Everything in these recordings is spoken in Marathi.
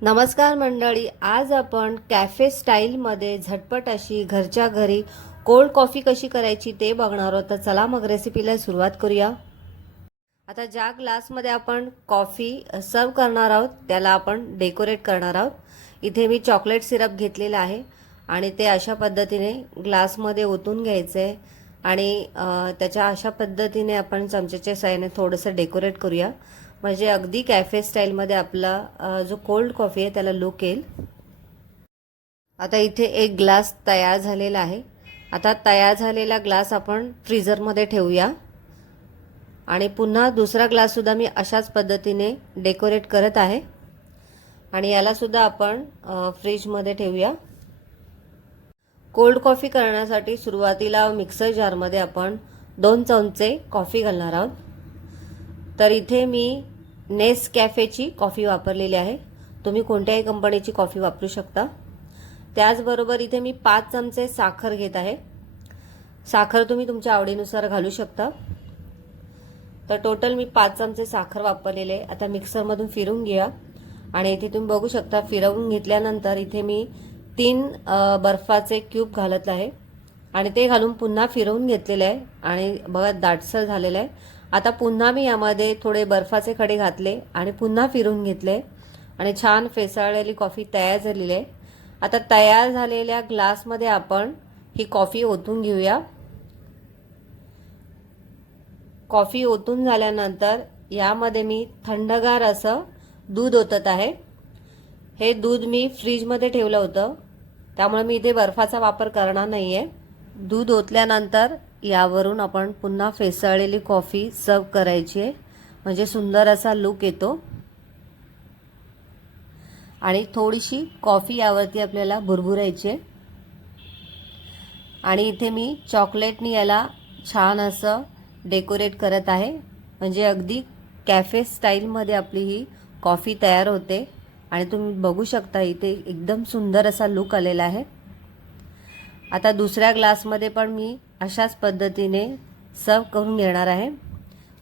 नमस्कार मंडळी आज आपण कॅफे स्टाईलमध्ये झटपट अशी घरच्या घरी कोल्ड कॉफी कशी करायची ते बघणार आहोत. तर चला मग रेसिपीला सुरुवात करूया. आता ज्या ग्लासमध्ये आपण कॉफी सर्व करणार आहोत त्याला आपण डेकोरेट करणार आहोत. इथे मी चॉकलेट सिरप घेतलेलं आहे आणि ते अशा पद्धतीने ग्लासमध्ये ओतून घ्यायचं आहे आणि त्याच्या अशा पद्धतीने आपण चमच्याच्या साह्याने थोडंसं डेकोरेट करूया. म्हणजे अगदी कॅफे स्टाईलमध्ये आपला जो कोल्ड कॉफी आहे त्याला लुक येईल. आता इथे एक ग्लास तयार झालेला आहे. आता तयार झालेला ग्लास आपण फ्रीझरमध्ये ठेवूया. आणि पुन्हा दुसरा ग्लाससुद्धा मी अशाच पद्धतीने डेकोरेट करत आहे. आणि यालासुद्धा आपण फ्रीजमध्ये ठेवूया. कोल्ड कॉफी करण्यासाठी सुरुवातीला मिक्सर जारमध्ये आपण दोन चमचे कॉफी घालणार आहोत. तर इथे मी नेस कॅफेची कॉफी वापरलेली आहे. तुम्ही कोणत्याही कंपनीची कॉफी वापरू शकता. त्याचबरोबर इथे मी पाच चमचे साखर घेत आहे. साखर तुम्ही तुमच्या आवडीनुसार घालू शकता. तर टोटल मी पाच चमचे साखर वापरलेले आहे. आता मिक्सरमधून फिरून घ्या आणि इथे तुम्ही बघू शकता फिरवून घेतल्यानंतर इथे मी तीन बर्फाचे क्यूब घालत आहे. आणि ते घालून पुन्हा फिरवून घेतलेलं आहे. आणि बघा दाटसर झालेलं आहे. आता पुन्हा मी यामध्ये थोडे बर्फाचे खडे घातले आणि पुन्हा फिरून घेतले आणि छान फेसाळलेली कॉफी तयार झालेली आहे. आता तयार झालेल्या ग्लासमध्ये आपण ही कॉफी ओतून घेऊया. कॉफी ओतून झाल्यानंतर यामध्ये मी थंडगार असं दूध ओतत आहे. हे दूध मी फ्रीजमध्ये ठेवलं होतं. त्यामुळे मी इथे बर्फाचा वापर करणार नाही आहे दूध ओतल्यानंतर यावरून आपण पुन्हा फेसाळलेली कॉफी सर्व करायची आहे. म्हणजे सुंदर असा लुक येतो. आणि थोडीशी कॉफी यावरती आपल्याला भुरभुरायची आहे. आणि इथे मी चॉकलेटनी याला छान असं डेकोरेट करत आहे. म्हणजे अगदी कॅफे स्टाईलमध्ये आपली ही कॉफी तयार होते. आणि तुम्ही बघू शकता इथे एकदम सुंदर असा लुक आलेला आहे. आता दुसऱ्या ग्लासमध्ये पण मी अशाच पद्धतीने सर्व करून घेणार आहे.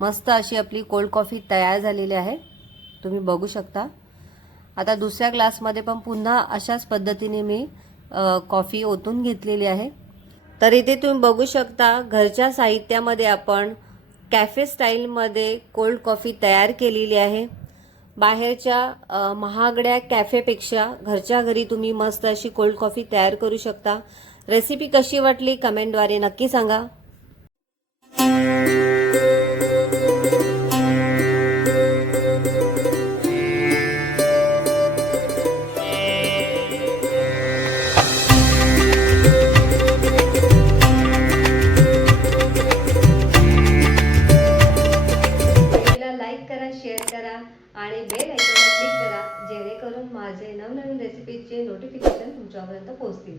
मस्त अशी आपली कोल्ड कॉफी तयार झालेली आहे. तुम्ही बघू शकता. आता दुसऱ्या ग्लासमध्ये पण पुन्हा अशाच पद्धतीने मी कॉफी ओतून घेतलेली आहे. तर इथे तुम्ही बघू शकता घरच्या साहित्यामध्ये आपण कॅफे स्टाईलमध्ये कोल्ड कॉफी तयार केलेली आहे. बाहेरच्या महागड्या कॅफेपेक्षा घरच्या घरी तुम्ही मस्त अशी कोल्ड कॉफी तयार करू शकता. रेसिपी कशी वाटली कमेंटद्वारे नक्की सांगा. लाईक करा शेअर करा आणि बेल क्लिक करा जेणेकरून माझे नवनवीन रेसिपीचे नोटिफिकेशन तुमच्यापर्यंत पोहोचतील.